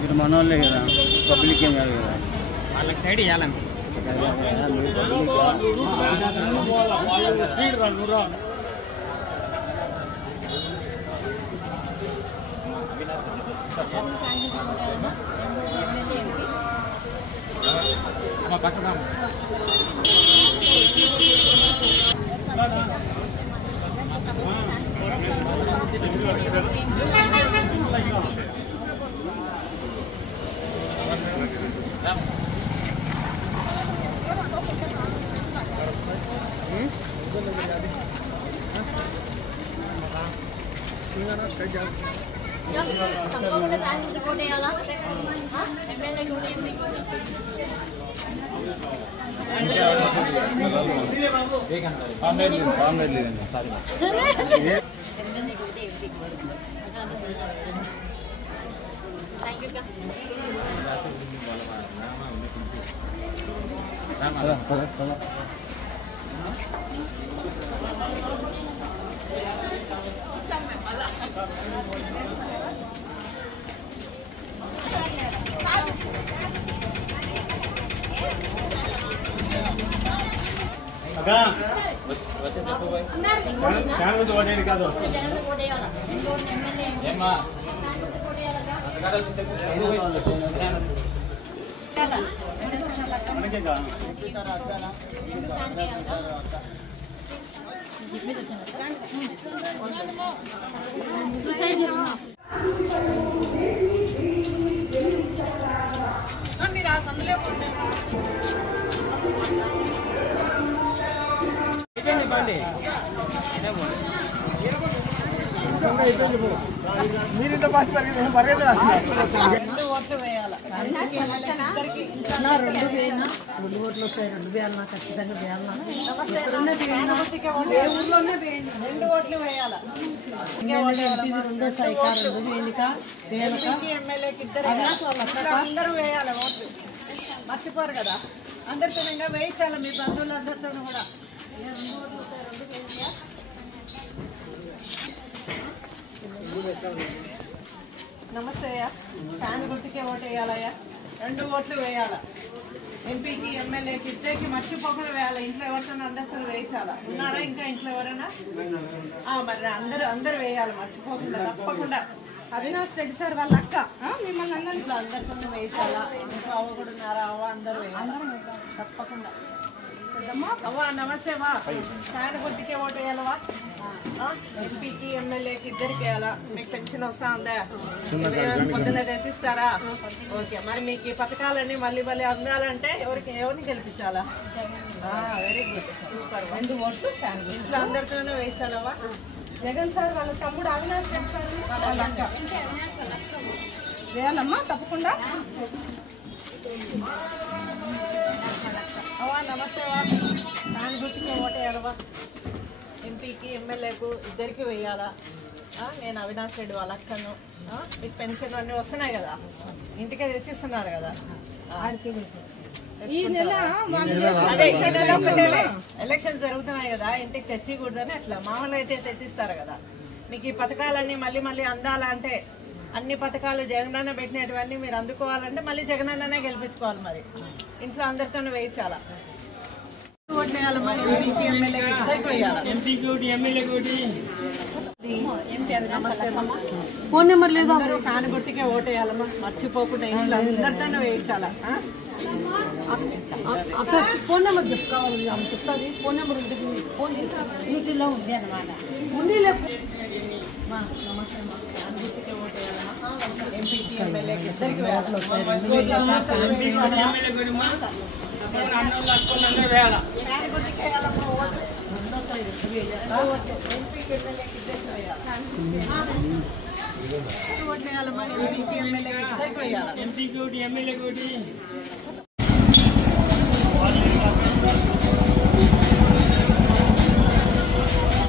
మీరు మనోళ్ళే కదా, పబ్లిక్ ఏం కాదు కదా, వాళ్ళకి సైడ్ ఇవ్వాలంటే పట్టుకో మీరింత పాస్ పరిగెత్తా 2 ఓట్లు వేయాలి. 2 వేయనా 2 ఓట్లు వస్తాయి. 2 వేయాలన్నా ఖచ్చితంగా వేయాలన్నా ఊర్లోనే 2 ఓట్లు వేయాలి. ఎమ్మెల్యేకి అందరూ వేయాలి ఓట్లు. మర్చిపోరు కదా, అందరితో ఇంకా వేయించాలి. మీ బంధువులు అందరితో కూడా నమస్తే అయ్యా. ఫ్యాన్ గుర్తుకే ఓటు వేయాలయ్యా. 2 ఓట్లు వేయాలా. ఎంపీకి ఎమ్మెల్యేకి ఇద్దరికి మర్చిపోకుండా వేయాలి. ఇంట్లో ఎవరితో అందరితో వేయించాలా. ఉన్నారా ఇంకా ఇంట్లో ఎవరైనా? మరి అందరూ వేయాలి మర్చిపోకుండా తప్పకుండా. అవినాష్ రెడ్డి సార్ వాళ్ళ అక్క మిమ్మల్ని అందరూ ఇట్లా అందరితో వేయించాలా. ఇంట్లో అవ్వ కూడా ఉన్నారా? అవ్వ అందరూ వేయాలి తప్పకుండా. అవ్వ నమస్తే వా. ఫ్యాన్ గుర్తుకే ఓటు వేయాలవా. ఎంపీకి ఎమ్మెల్యేకి ఇద్దరికి వేయాలా. మీకు పెన్షన్ వస్తా ఉందా? పొద్దున్న తెచ్చిస్తారా? ఓకే. మరి మీకు ఈ పథకాలన్నీ మళ్ళీ అందాలంటే ఎవరిని గెలిపించాలా? Very good, super. 2 ఓట్లు ఫ్యాన్ ఇంట్లో అందరితోనే వేయించాలవా. జగన్ సార్ వాళ్ళ తమ్ముడు అవినాష్ రెడ్డి సార్ వాళ్ళ అక్క వేయాలమ్మా తప్పకుండా. అవా నమస్తే వా. ఫ్యాన్ గుర్తుకే ఓటు వేయాలవా. ఎంపీకి ఎమ్మెల్యేకు ఇద్దరికి వేయాలా. నేను అవినాష్ రెడ్డి వాళ్ళ అక్కను. మీకు పెన్షన్ అన్నీ వస్తున్నాయి కదా, ఇంటికే తెచ్చిస్తున్నారు కదా. ఎలక్షన్ జరుగుతున్నాయి కదా, ఇంటికి తెచ్చికూడదని అట్లా మామూలుగా అయితే తెచ్చిస్తారు కదా. మీకు ఈ పథకాలన్నీ మళ్ళీ అందాలంటే అన్ని పథకాలు జగనన్న పెట్టినటువన్నీ మీరు అందుకోవాలంటే మళ్ళీ జగనన్ననే గెలిపించుకోవాలి. మరి ఇంట్లో అందరితోనే వేయించాలా. ఫోన్ నెంబర్ లేదు, ఫ్యాన్ గుర్తుకే ఓటు వేయాలమ్మా. మర్చిపోకుండా ఇంట్లో అందరితోనే వేయించాలా. అక్కడ ఫోన్ నెంబర్ చెప్పుకోవాలి. ఆమె చెప్తాది. ఫోన్ నెంబర్ ఉంటుంది, ఫోన్ డ్యూటీలో ఉంది అనమాట. ఉండి నమస్తే అమ్మా. ఫ్యాన్ గుర్తుకే ఓటు వేయాలమ్మా. ఎంపీకి ఎమ్మెల్యేకి ఇద్దరికి వేయాలి. ఎంపీకి ఎమ్మెల్యేకి